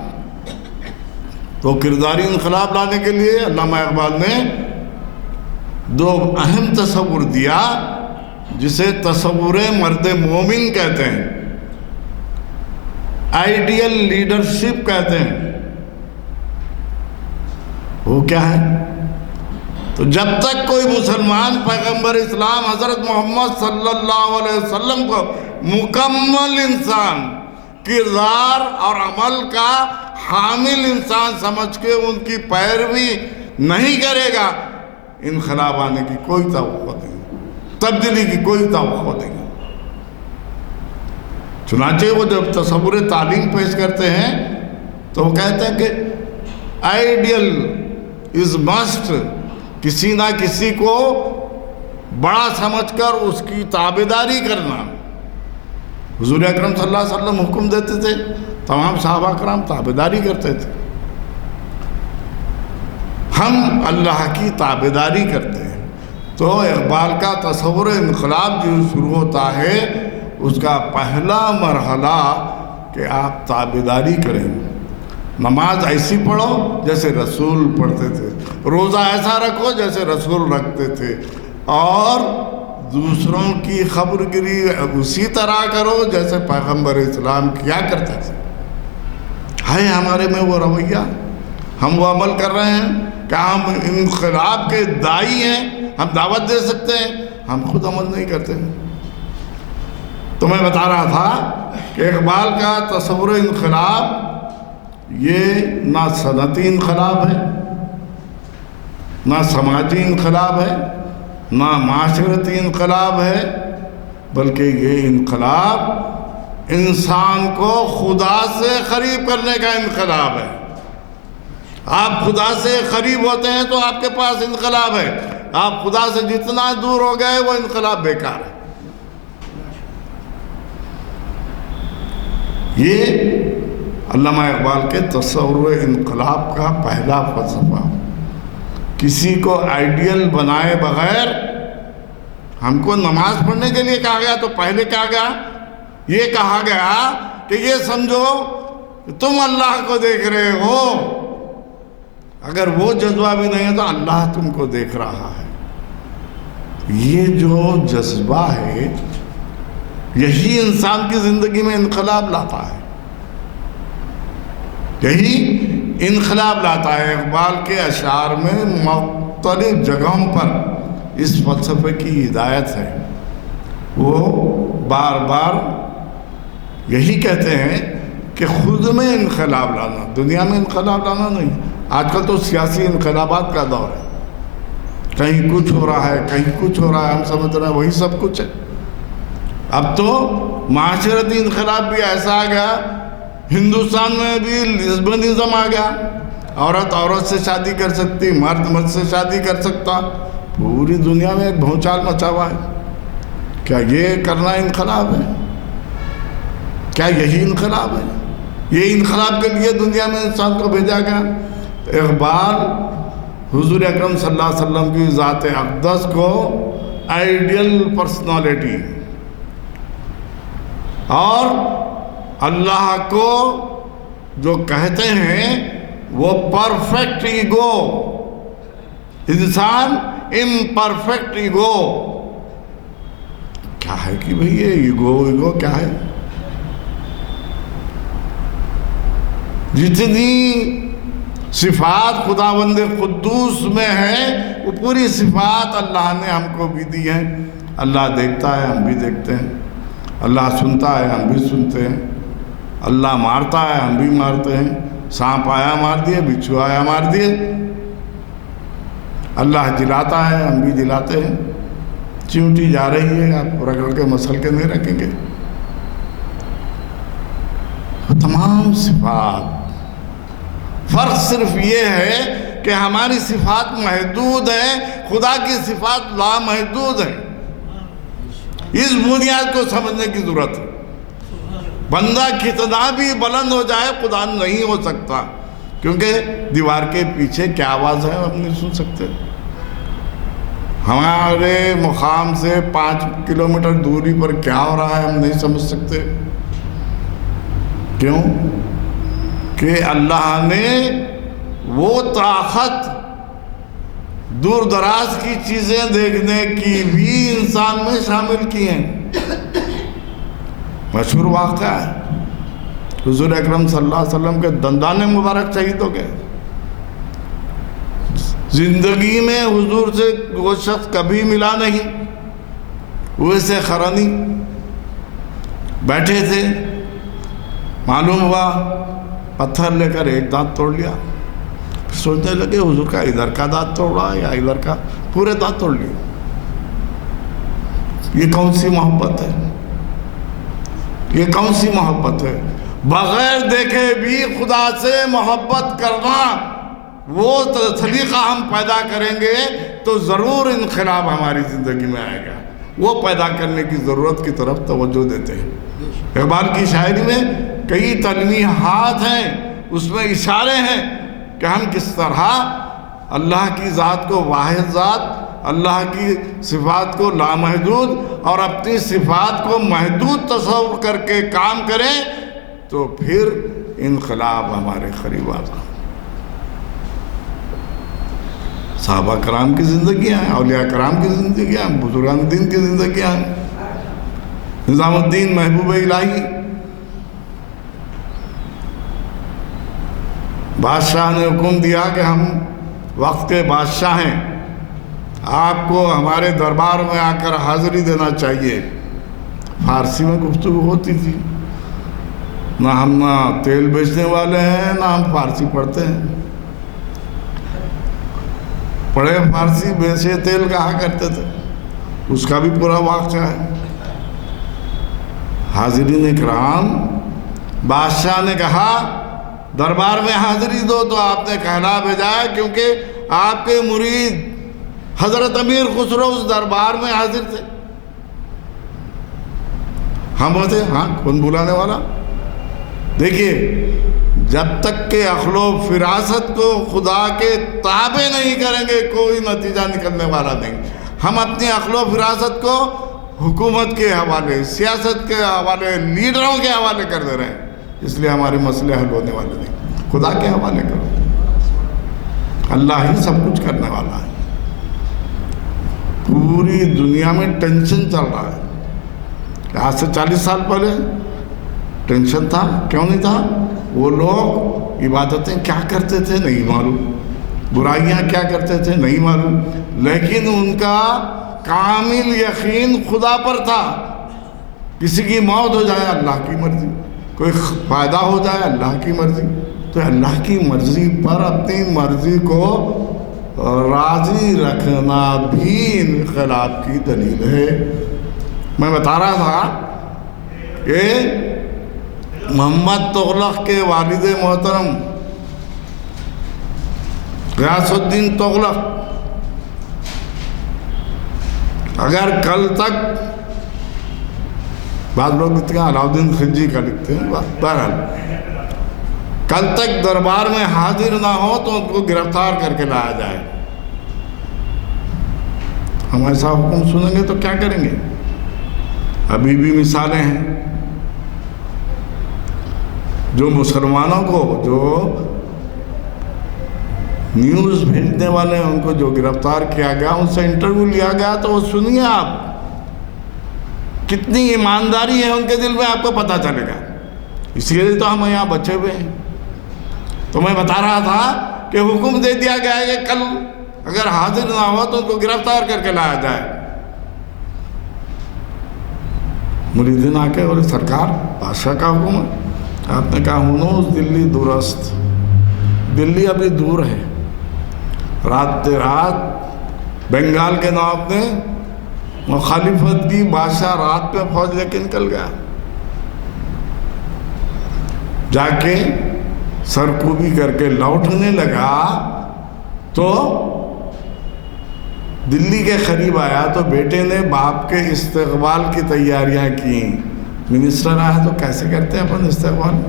تو کرداری انقلاب لانے کے لیے علامہ اقبال نے دو اہم تصور دیا، جسے تصور مرد مومن کہتے ہیں، آئیڈیل لیڈرشپ کہتے ہیں۔ وہ کیا ہے؟ تو جب تک کوئی مسلمان پیغمبر اسلام حضرت محمد صلی اللہ علیہ وسلم کو مکمل انسان، کردار اور عمل کا حامل انسان سمجھ کے ان کی پیروی نہیں کرے گا، انقلاب آنے کی کوئی توقع نہیں، تبدیلی کی کوئی توقع نہیں۔ چنانچہ وہ جب تصور تعلیم پیش کرتے ہیں تو وہ کہتے ہیں کہ آئیڈیل از مسٹ، کسی نہ کسی کو بڑا سمجھ کر اس کی تابعداری کرنا۔ حضور اکرم صلی اللہ علیہ وسلم حکم دیتے تھے، تمام صحابہ کرام تابعداری کرتے تھے۔ ہم اللہ کی تابعداری کرتے ہیں۔ تو اقبال کا تصور انقلاب جو شروع ہوتا ہے، اس کا پہلا مرحلہ کہ آپ تابعداری کریں، نماز ایسی پڑھو جیسے رسول پڑھتے تھے، روزہ ایسا رکھو جیسے رسول رکھتے تھے، اور دوسروں کی خبر گیری اسی طرح کرو جیسے پیغمبر اسلام کیا کرتے تھے۔ ہے ہمارے میں وہ رویہ؟ ہم وہ عمل کر رہے ہیں؟ کیا ہم انقلاب کے داعی ہیں؟ ہم دعوت دے سکتے ہیں؟ ہم خود عمل نہیں کرتے۔ تو میں بتا رہا تھا کہ اقبال کا تصور انقلاب یہ نہ صنعتی انقلاب ہے، نہ سماجی انقلاب ہے، نہ معاشرتی انقلاب ہے، بلکہ یہ انقلاب انسان کو خدا سے قریب کرنے کا انقلاب ہے۔ آپ خدا سے قریب ہوتے ہیں تو آپ کے پاس انقلاب ہے، آپ خدا سے جتنا دور ہو گئے وہ انقلاب بیکار ہے۔ یہ علامہ اقبال کے تصور انقلاب کا پہلا فلسفہ۔ کسی کو آئیڈیل بنائے بغیر ہم کو نماز پڑھنے کے لیے کہا گیا، تو پہلے کہا گیا، یہ کہا گیا کہ یہ سمجھو کہ تم اللہ کو دیکھ رہے ہو، اگر وہ جذبہ بھی نہیں ہے تو اللہ تم کو دیکھ رہا ہے۔ یہ جو جذبہ ہے یہی انسان کی زندگی میں انقلاب لاتا ہے، یہی انقلاب لاتا ہے۔ اقبال کے اشعار میں مختلف جگہوں پر اس فلسفے کی ہدایت ہے۔ وہ بار بار یہی کہتے ہیں کہ خود میں انقلاب لانا، دنیا میں انقلاب لانا نہیں۔ آج کل تو سیاسی انقلابات کا دور ہے، کہیں کچھ ہو رہا ہے، کہیں کچھ ہو رہا ہے، ہم سمجھ رہے ہیں وہی سب کچھ ہے۔ اب تو معاشرتی انقلاب بھی ایسا آ گیا، ہندوستان میں بھی لسبنزم آ گیا، عورت عورت سے شادی کر سکتی، مرد مرد سے شادی کر سکتا، پوری دنیا میں ایک بھونچال مچا ہوا ہے۔ کیا یہ کرنا انقلاب ہے؟ کیا یہی انقلاب ہے؟ یہ انقلاب کے لیے دنیا میں انسان کو بھیجا گیا؟ اقبال حضور اکرم صلی اللہ علیہ وسلم کی ذات اقدس کو آئیڈیل پرسنالٹی اور اللہ کو جو کہتے ہیں وہ پرفیکٹ ایگو، انسان امپرفیکٹ ایگو، کیا ہے کہ بھئی یہ ایگو کیا ہے؟ جتنی صفات خداوند قدوس میں ہے وہ پوری صفات اللہ نے ہم کو بھی دی ہیں۔ اللہ دیکھتا ہے، ہم بھی دیکھتے ہیں، اللہ سنتا ہے، ہم بھی سنتے ہیں، اللہ مارتا ہے، ہم بھی مارتے ہیں، سانپ آیا مار دیے، بچھو آیا مار دیے، اللہ جلاتا ہے، ہم بھی جلاتے ہیں، چیونٹی جا رہی ہے، آپ رگڑ کے مسل کے نہیں رکھیں گے۔ تمام صفات، فرق صرف یہ ہے کہ ہماری صفات محدود ہیں، خدا کی صفات لامحدود ہیں۔ اس بنیاد کو سمجھنے کی ضرورت ہے۔ بندہ کتنا بھی بلند ہو جائے خدا نہیں ہو سکتا، کیونکہ دیوار کے پیچھے کیا آواز ہے ہم نہیں سن سکتے، ہمارے مقام سے 5 کلومیٹر دوری پر کیا ہو رہا ہے ہم نہیں سمجھ سکتے۔ کیوں؟ کہ اللہ نے وہ طاقت دور دراز کی چیزیں دیکھنے کی بھی انسان میں شامل کی ہیں۔ مشہور واقعہ ہے، حضور اکرم صلی اللہ علیہ وسلم کے دندان مبارک شہید ہو گئے، زندگی میں حضور سے وہ شخص کبھی ملا نہیں، ویسے خرانی بیٹھے تھے، معلوم ہوا پتھر لے کر ایک دانت توڑ لیا، سوچنے لگے حضور کا ادھر کا دانت توڑا یا ادھر کا، پورے دانت توڑ لیے۔ یہ کون سی محبت ہے؟ یہ کون سی محبت ہے؟ بغیر دیکھے بھی خدا سے محبت کرنا، وہ سلیقہ ہم پیدا کریں گے تو ضرور انقلاب ہماری زندگی میں آئے گا۔ وہ پیدا کرنے کی ضرورت کی طرف توجہ دیتے ہیں۔ اقبال کی شاعری میں کئی تلمیحات ہیں، اس میں اشارے ہیں کہ ہم کس طرح اللہ کی ذات کو واحد ذات، اللہ کی صفات کو لامحدود اور اپنی صفات کو محدود تصور کر کے کام کریں تو پھر انقلاب ہمارے قریب آتا۔ صحابہ کرام کی زندگیاں ہیں، اولیاء کرام کی زندگیاں ہیں، بزرگان دین کی زندگیاں ہیں۔ نظام الدین محبوب الہی بادشاہ نے حکم دیا کہ ہم وقت کے بادشاہ ہیں، آپ کو ہمارے دربار میں آ کر حاضری دینا چاہیے۔ فارسی میں گفتگو ہوتی تھی، نہ ہم تیل بیچنے والے ہیں نہ ہم فارسی پڑھتے ہیں، پڑھے فارسی بیچے تیل کہا کرتے تھے، اس کا بھی پورا واقعہ ہے۔ حاضرین اکرام، بادشاہ نے کہا دربار میں حاضری دو تو آپ نے کہلا بھیجا ہے، کیونکہ آپ کے مرید حضرت امیر خسرو اس دربار میں حاضر تھے۔ ہم بولتے ہاں کون بلانے والا؟ دیکھیے، جب تک کہ عقل و فراست کو خدا کے تابع نہیں کریں گے کوئی نتیجہ نکلنے والا نہیں۔ ہم اپنی عقل و فراست کو حکومت کے حوالے، سیاست کے حوالے، لیڈروں کے حوالے کر دے رہے ہیں، اس لیے ہمارے مسئلے حل ہونے والے نہیں۔ خدا کے حوالے کرو، اللہ ہی سب کچھ کرنے والا ہے۔ پوری دنیا میں ٹینشن چل رہا ہے، آج سے 40 سال پہلے ٹینشن تھا، کیوں نہیں تھا؟ وہ لوگ عبادتیں کیا کرتے تھے نہیں معلوم، برائیاں کیا کرتے تھے نہیں معلوم، لیکن ان کا کامل یقین خدا پر تھا۔ کسی کی موت ہو جائے اللہ کی مرضی، کوئی فائدہ ہو جائے اللہ کی مرضی، تو اللہ کی مرضی پر اپنی مرضی کو راضی رکھنا بھی انقلاب کی دلیل ہے۔ میں بتا رہا تھا کہ محمد تغلق کے والد محترم غیاث الدین تغلق اگر کل تک، بعض لوگ لکھتے ہیں علاؤدین خلجی کا لکھتے ہیں، بہرحال کل تک دربار میں حاضر نہ ہو تو ان کو گرفتار کر کے لایا جائے۔ ہم ایسا حکم سنیں گے تو کیا کریں گے؟ ابھی بھی مثالیں ہیں، جو مسلمانوں کو جو نیوز بھیجنے والے ہیں ان کو جو گرفتار کیا گیا، ان سے انٹرویو لیا گیا، تو وہ سنیے آپ، کتنی ایمانداری ہے ان کے دل میں، آپ کو پتہ چلے گا۔ اس لیے تو ہم یہاں بچے ہوئے ہیں۔ تو میں بتا رہا تھا کہ حکم دے دیا گیا ہے کہ کل اگر حاضر نہ ہو تو ان کو گرفتار کر کے لایا جائے۔ مریدین آ کے بولے سرکار بادشاہ کا حکم ہے۔ آپ نے کہا ہنوز دلی دورست، دلی ابھی دور ہے۔ رات رات بنگال کے نواب نے مخالفت کی، بادشاہ رات پہ فوج لے کے نکل گیا، جا کے سرکوبی کر کے لوٹنے لگا تو دلی کے قریب آیا تو بیٹے نے باپ کے استقبال کی تیاریاں کی۔ منسٹر آیا تو کیسے کرتے ہیں اپن استقبال؟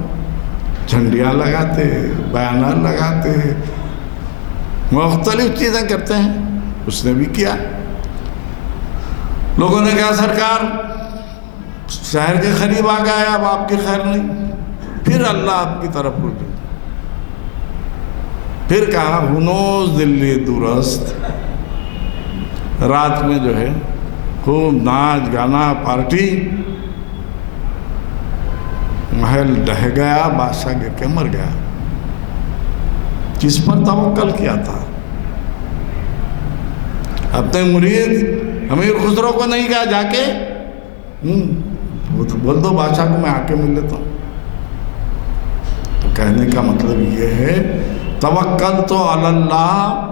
جھنڈیاں لگاتے، بیانر لگاتے، مختلف چیزیں کرتے ہیں۔ اس نے بھی کیا۔ لوگوں نے کہا سرکار شہر کے قریب آ گیا، اب آپ کی خیر نہیں۔ پھر اللہ آپ کی طرف رجوع، پھر کہا ہنوز دلی دورست۔ رات میں جو ہے خوب ناچ گانا پارٹی، محل ڈہ گیا، بادشاہ گر کے مر گیا۔ کس پر توکل کیا تھا؟ اپنے مرید امیر خسرو کو نہیں کہا جا کے بول دو بادشاہ کو میں آ کے مل لیتا ہوں. تو کہنے کا مطلب یہ ہے توکل تو علی اللہ،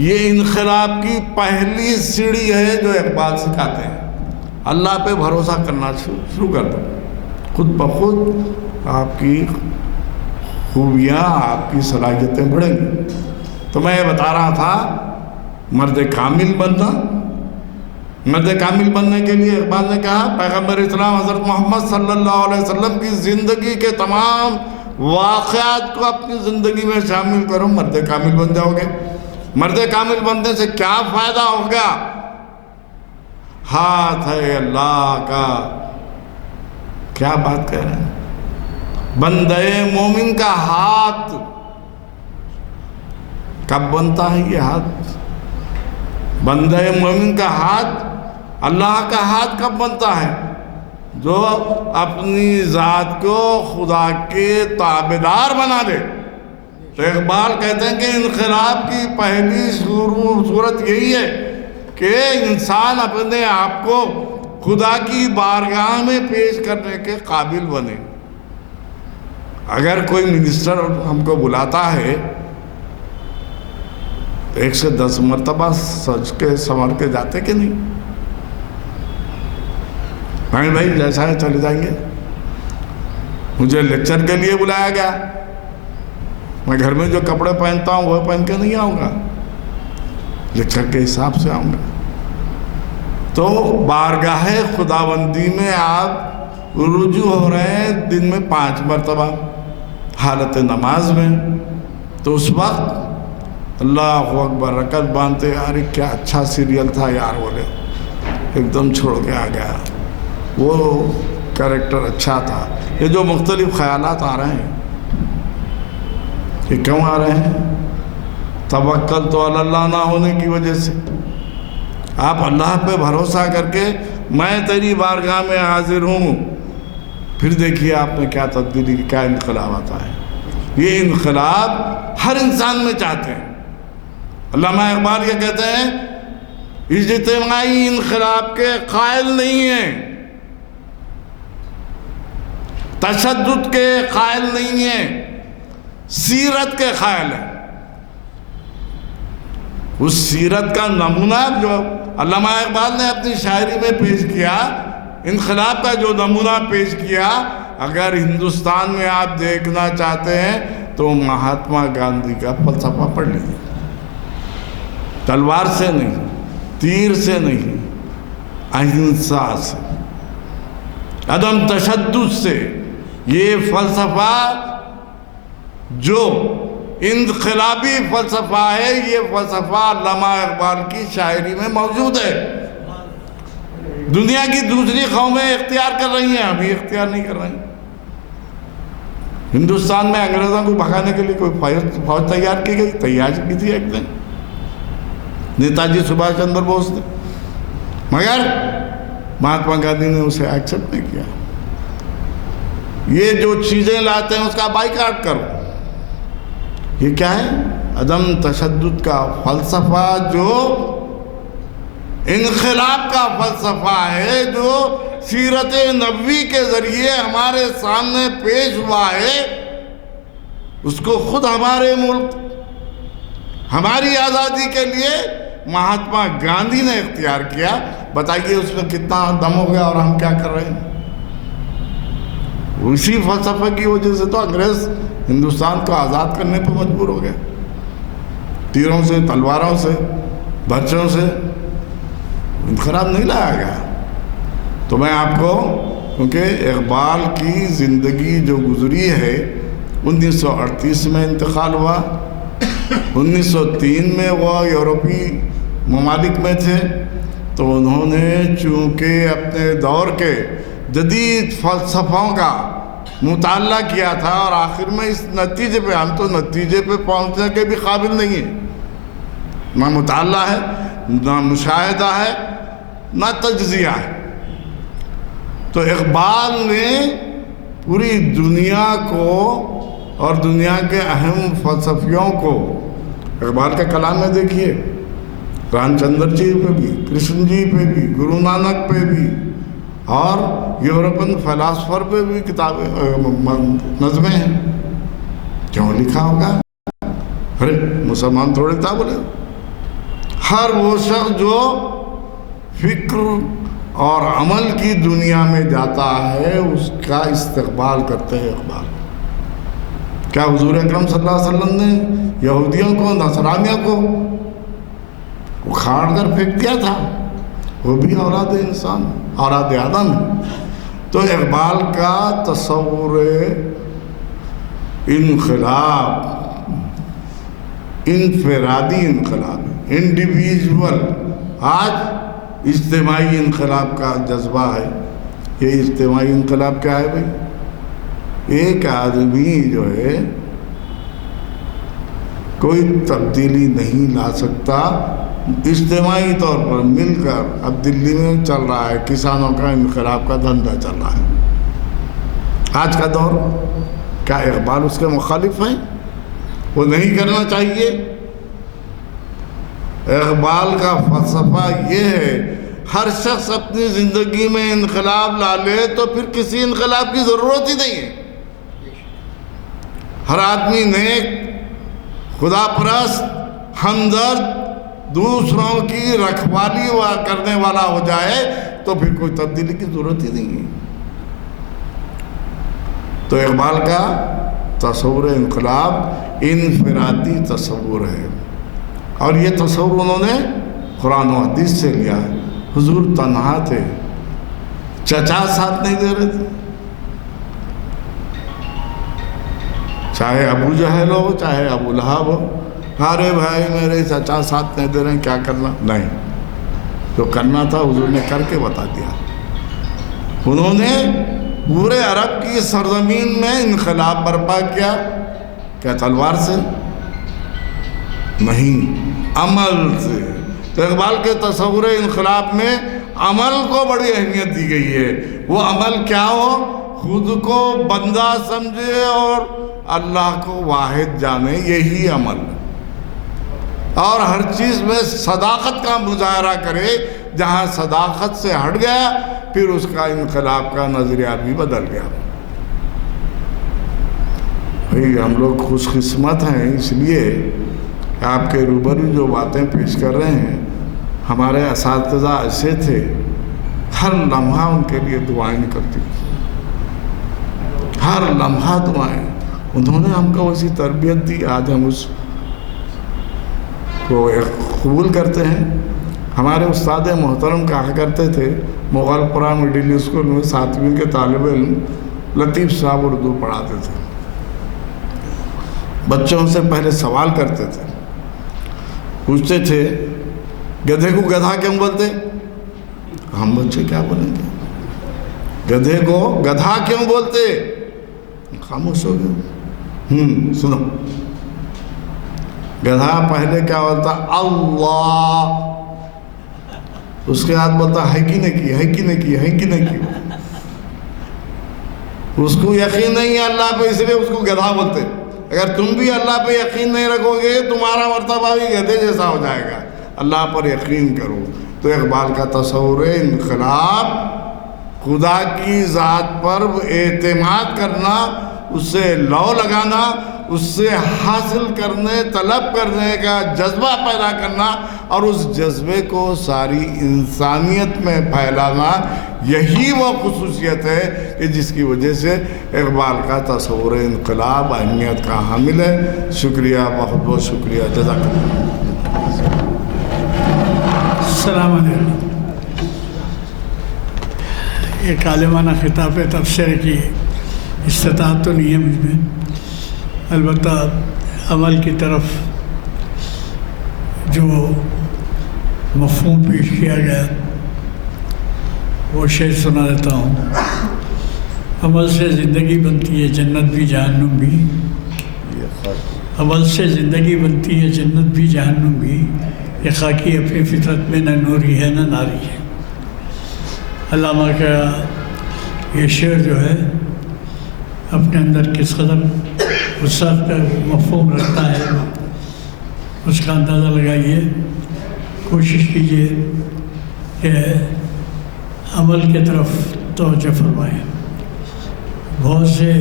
یہ انقلاب کی پہلی سیڑھی ہے جو اقبال سکھاتے ہیں. اللہ پہ بھروسہ کرنا شروع کر دو، خود بخود آپ کی خوبیاں، آپ کی صلاحیتیں بڑھیں گی. تو میں یہ بتا رہا تھا مرد کامل بننا. مرد کامل بننے کے لیے اقبال نے کہا پیغمبر اسلام حضرت محمد صلی اللہ علیہ وسلم کی زندگی کے تمام واقعات کو اپنی زندگی میں شامل کرو، مرد کامل بن جاؤ گے. مرد کامل بننے سے کیا فائدہ ہوگا؟ ہاتھ ہے اللہ کا. کیا بات کہہ رہے ہیں؟ بندے مومن کا ہاتھ کب بنتا ہے؟ یہ ہاتھ بندے مومن کا ہاتھ اللہ کا ہاتھ کب بنتا ہے؟ جو اپنی ذات کو خدا کے تابعدار بنا دے. تو اقبال کہتے ہیں کہ انقلاب کی پہلی صورت یہی ہے کہ انسان اپنے آپ کو خدا کی بارگاہ میں پیش کرنے کے قابل بنے. اگر کوئی منسٹر ہم کو بلاتا ہے 1 سے 10 مرتبہ سج کے سنور کے جاتے کہ نہیں؟ بھائی جیسا ہے چلے جائیں گے. مجھے لیکچر کے لیے بلایا گیا، میں گھر میں جو کپڑے پہنتا ہوں وہ پہن کے نہیں آؤں گا، لیکچر کے حساب سے آؤں گا. تو بارگاہ خداوندی میں آپ رجوع ہو رہے ہیں دن میں 5 مرتبہ حالت نماز میں. تو اس وقت اللہ اکبر رکعت باندھتے، یار کیا اچھا سیریل تھا یار، بولے ایک دم چھوڑ کے آ گیا، وہ کریکٹر اچھا تھا. یہ جو مختلف خیالات آ رہے ہیں یہ کیوں آ رہے ہیں؟ توکل تو علی اللہ نہ ہونے کی وجہ سے. آپ اللہ پہ بھروسہ کر کے میں تیری بارگاہ میں حاضر ہوں، پھر دیکھیے آپ نے کیا تبدیلی، کیا انقلاب آتا ہے. یہ انقلاب ہر انسان میں چاہتے ہیں. علامہ اقبال یہ کہتے ہیں اجتماعی انقلاب کے قائل نہیں ہیں، تشدد کے قائل نہیں ہیں، سیرت کے قائل ہیں. اس سیرت کا نمونہ جو علامہ اقبال نے اپنی شاعری میں پیش کیا، انقلاب کا جو نمونہ پیش کیا، اگر ہندوستان میں آپ دیکھنا چاہتے ہیں تو مہاتما گاندھی کا فلسفہ پڑھ لیجیے. تلوار سے نہیں، تیر سے نہیں، اہنسا سے، عدم تشدد سے. یہ فلسفہ جو انقلابی فلسفہ ہے، یہ فلسفہ علامہ اقبال کی شاعری میں موجود ہے. دنیا کی دوسری قومیں اختیار کر رہی ہیں، ابھی اختیار نہیں کر رہی. ہندوستان میں انگریزوں کو بھگانے کے لیے کوئی فوج تیار کی گئی، تیار کی تھی ایک دن نیتا جی سبھاش چندر بوس نے، مگر مہاتما گاندھی نے اسے ایکسپٹ نہیں کیا. یہ جو چیزیں لاتے ہیں اس کا بائیکاٹ کرو. یہ کیا ہے؟ عدم تشدد کا فلسفہ، جو انقلاب کا فلسفہ ہے، جو سیرت نبوی کے ذریعے ہمارے سامنے پیش ہوا ہے. اس کو خود ہمارے ملک، ہماری آزادی کے لیے مہاتما گاندھی نے اختیار کیا. بتائیے اس میں کتنا دم ہو گیا اور ہم کیا کر رہے ہیں؟ اسی فلسفے کی وجہ سے تو انگریز ہندوستان کو آزاد کرنے پر مجبور ہو گئے، تیروں سے، تلواروں سے، برچوں سے. انقلاب نہیں لایا گیا. تو میں آپ کو، کیونکہ اقبال کی زندگی جو گزری ہے 1938 میں انتقال ہوا، 1903 میں وہ یورپی ممالک میں تھے. تو انہوں نے چونکہ اپنے دور کے جدید فلسفوں کا مطالعہ کیا تھا، اور آخر میں اس نتیجے پہ، ہم تو نتیجے پہ پہنچنے کے بھی قابل نہیں ہیں. نہ مطالعہ ہے، نہ مشاہدہ ہے، نہ تجزیہ ہے. تو اقبال نے پوری دنیا کو اور دنیا کے اہم فلسفیوں کو، اقبال کا کلام میں دیکھیے، رام چندر جی پہ بھی، کرشن جی پہ بھی، گرو نانک پہ بھی، اور یورپین فلاسفر پہ بھی کتابیں نظمیں ہیں. کیوں لکھا ہوگا؟ ارے مسلمان تھوڑے کتاب بولے. ہر وہ شخص جو فکر اور عمل کی دنیا میں جاتا ہے اس کا استقبال کرتے ہیں اقبال. کیا حضور اکرم صلی اللہ علیہ وسلم نے یہودیوں کو، نصرانیوں کو اکھاڑ کر پھینک دیا تھا؟ وہ بھی اولاد انسان، اولاد آدم. تو اقبال کا تصور انقلاب، انفرادی انقلاب، انڈیویژول، آج اجتماعی انقلاب کا جذبہ ہے. یہ اجتماعی انقلاب کیا ہے بھائی؟ ایک آدمی جو ہے کوئی تبدیلی نہیں لا سکتا اجتماعی طور پر مل کر. اب دلی میں چل رہا ہے کسانوں کا انقلاب کا دھندا چل رہا ہے آج کا دور. کیا اقبال اس کے مخالف ہیں؟ وہ نہیں کرنا چاہیے. اقبال کا فلسفہ یہ ہے ہر شخص اپنی زندگی میں انقلاب لا لے تو پھر کسی انقلاب کی ضرورت ہی نہیں ہے. ہر آدمی نیک، خدا پرست، ہمدرد، دوسروں کی رکھوالی کرنے والا ہو جائے تو پھر کوئی تبدیلی کی ضرورت ہی نہیں ہے. تو اقبال کا تصور انقلاب انفرادی تصور ہے، اور یہ تصور انہوں نے قرآن و حدیث سے لیا ہے. حضور تنہا تھے، چچا ساتھ نہیں دے رہے تھے، چاہے ابو جہل ہو چاہے ابو لہب ہو. ارے بھائی میرے چچا ساتھ نہیں دے رہے ہیں، کیا کرنا؟ نہیں، جو کرنا تھا حضور نے کر کے بتا دیا. انہوں نے پورے عرب کی سرزمین میں انقلاب برپا کیا. کیا تلوار سے؟ نہیں، عمل سے. تو اقبال کے تصور انقلاب میں عمل کو بڑی اہمیت دی گئی ہے. وہ عمل کیا ہو؟ خود کو بندہ سمجھے اور اللہ کو واحد جانے، یہی عمل. اور ہر چیز میں صداقت کا مظاہرہ کرے. جہاں صداقت سے ہٹ گیا پھر اس کا انقلاب کا نظریہ بھی بدل گیا. بھئی ہم لوگ خوش قسمت ہیں اس لیے آپ کے روبرو جو باتیں پیش کر رہے ہیں. ہمارے اساتذہ ایسے تھے، ہر لمحہ ان کے لیے دعائیں کرتی، ہر لمحہ دعائیں. انہوں نے ہم کو ویسی تربیت دی، آج ہم اس کو قبول کرتے ہیں. ہمارے استاد محترم کہا کرتے تھے، مغل پورہ مڈل اسکول میں 7ویں کے طالب علم لطیف صاحب اردو پڑھاتے تھے. بچوں سے پہلے سوال کرتے تھے، پوچھتے تھے گدھے کو گدھا کیوں بولتے؟ ہم بچے کیا بولیں گے؟ گدھے کو گدھا کیوں بولتے؟ خاموش ہو گئے. سنو، گدھا پہلے کیا بولتا؟ اللہ. اس کے بعد بولتا ہے کہ نہیں کی، ہے کہ نہیں کی، ہے کہ نہیں کی. اس کو یقین نہیں ہے اللہ پہ، اس لیے اس کو گدھا بولتے. اگر تم بھی اللہ پہ یقین نہیں رکھو گے تمہارا مرتبہ بھی گدھے جیسا ہو جائے گا. اللہ پر یقین کرو. تو اقبال کا تصور انقلاب خدا کی ذات پر اعتماد کرنا، اس سے لو لگانا، اس سے حاصل کرنے، طلب کرنے کا جذبہ پیدا کرنا، اور اس جذبے کو ساری انسانیت میں پھیلانا. یہی وہ خصوصیت ہے کہ جس کی وجہ سے اقبال کا تصور انقلاب اہمیت کا حامل ہے. شکریہ، بہت بہت شکریہ، جزاک اللہ. السلام علیکم. ایک عالمانہ خطاب ہے، تبصرے کی استطاعت تو نہیں ہے مجھ میں، البتہ عمل کی طرف جو مفہوم پیش کیا گیا وہ شعر سنا دیتا ہوں. عمل سے زندگی بنتی ہے جنت بھی جہنم بھی، عمل سے زندگی بنتی ہے جنت بھی جہنم بھی، یہ خاکی اپنی فطرت میں نہ نوری ہے نہ ناری ہے. علامہ کا یہ شعر جو ہے اپنے اندر کس قدر وسعت کا مفہوم رکھتا ہے اس کا اندازہ لگائیے. کوشش کیجیے کہ عمل کی طرف توجہ فرمائیں. بہت سے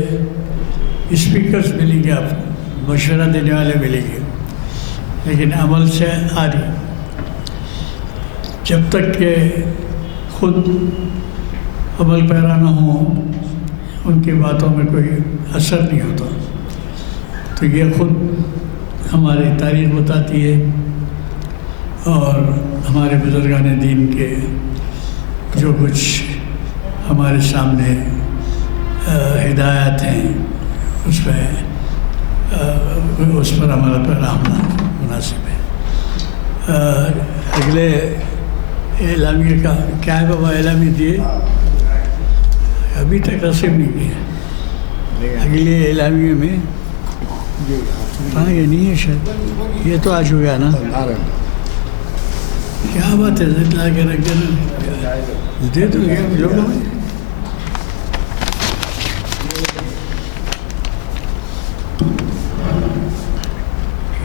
اسپیکرز ملیں گے آپ کو، مشورہ دینے والے ملیں گے، لیکن عمل سے آری. جب تک کہ خود عمل پیرا نہ ہوں ان کی باتوں میں کوئی اثر نہیں ہوتا. تو یہ خود ہماری تاریخ بتاتی ہے اور ہمارے بزرگان دین کے جو کچھ ہمارے سامنے ہدایات ہیں اس پر عمل پیرا ہونا مناسب ہے. اگلے اعلامیہ کا کیا ہے بابا؟ اعلامیہ دیے ابھی تک رسم نہیں کیا. اگلے اعلامیہ میں ہاں یہ نہیں ہے شاید، یہ تو آ چکا نا. کیا بات ہے، لا کے رکھ دینا، دے دو گے.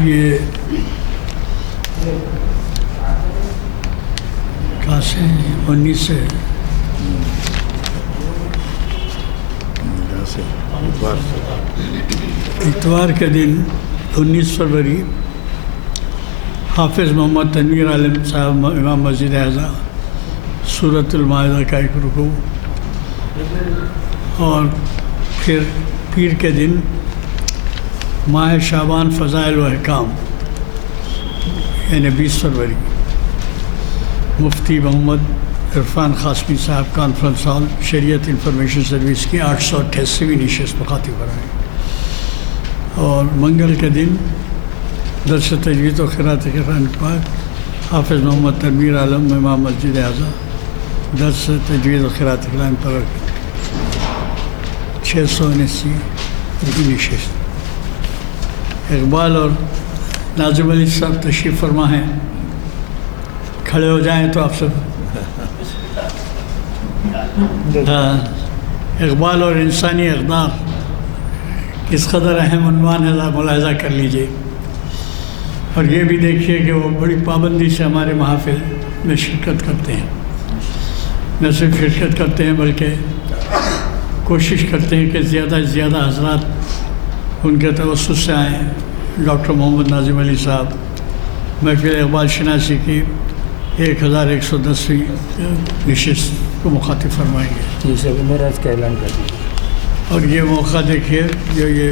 یہ کہاں سے 19 سے اتوار کے دن 19 فروری حافظ محمد تنویر عالم صاحب امام مسجد اعظم سورۃ المائدہ کا ایک رکوع، اور پھر پیر کے دن ماہ شعبان فضائل و احکام یعنی 20 فروری مفتی محمد عرفان قاسمی صاحب کانفرنس ہال شریعت انفارمیشن سروس کی 888ویں نشست مخاطب بنائے. اور منگل کے دن درس تجوید و قراءت قرآن پاک حافظ محمد تنویر عالم امام مسجد اعظم درس تجوید و قراءت قرآن پاک 679 نشست. اقبال اور ناظم علی صاحب تشریف فرما ہیں، کھڑے ہو جائیں تو آپ سب. اقبال اور انسانی اقدار کس قدر اہم عنوان ہے، ملاحظہ کر لیجئے. اور یہ بھی دیکھیے کہ وہ بڑی پابندی سے ہمارے محافل میں شرکت کرتے ہیں. نہ صرف شرکت کرتے ہیں بلکہ کوشش کرتے ہیں کہ زیادہ سے زیادہ حضرات ان کے توسط سے آئیں. ڈاکٹر محمد ناظم علی صاحب محفل اقبال شناسی کی 1110ویں نشست کو مخاطب فرمائیں گے. شب معراج کا اعلان کر دیجیے. اور یہ موقع دیکھیے جو یہ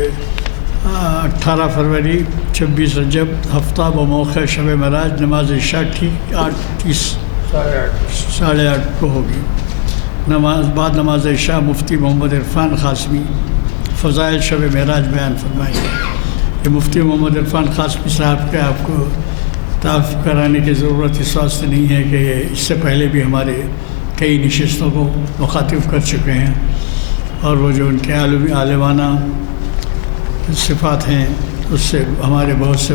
18 فروری 26 رجب ہفتہ بموقع شب معراج نماز عشاء ٹھیک 8:30 8:30 کو ہوگی. بعد نماز عشاء مفتی محمد عرفان قاسمی فضائل شب معراج بیان فرمائیں گے. کہ مفتی محمد عرفان قاسمی صاحب کے آپ کو تعارف کرانے کی ضرورت اس واسطے نہیں ہے کہ یہ اس سے پہلے بھی ہمارے کئی نشستوں کو مخاطب کر چکے ہیں، اور وہ جو ان کے عالمانہ صفات ہیں اس سے ہمارے بہت سے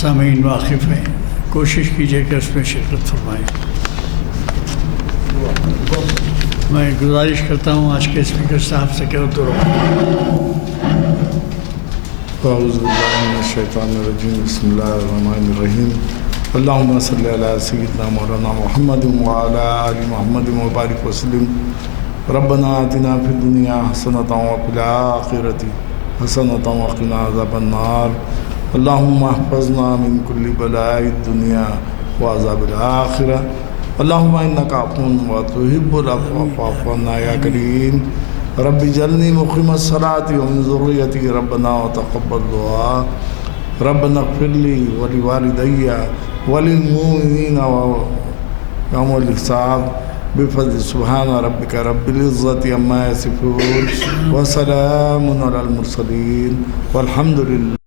سامعین واقف ہیں. کوشش کیجئے کہ اس میں شرکت فرمائیں. میں گزارش کرتا ہوں آج کے اسپیکر صاحب سے کہ اردو اعوذ باللہ من الشیطان الرجیم بسم اللہ الرحمن الرحیم اللہم صلی علی سیدنا مولانا محمد وعلی آل محمد وبارک وسلم. ربنا آتنا فی الدنیا حسنۃ وفی الآخرۃ حسنۃ وقنا عذاب النار. اللہم احفظنا من کل بلاء الدنیا وعذاب الآخرہ. اللہم انکا عفو تحب العفو فاعف عنا یا کریم. رب اجعلنی مقیم الصلاۃ ومن ذریتی ربنا وتقبل دعاء. ربنا اغفر لی ولوالدی وللمؤمنین یوم الحساب. بفضل سبحان ربک رب العزة عما یصفون وسلام علی المرسلین والحمد للہ.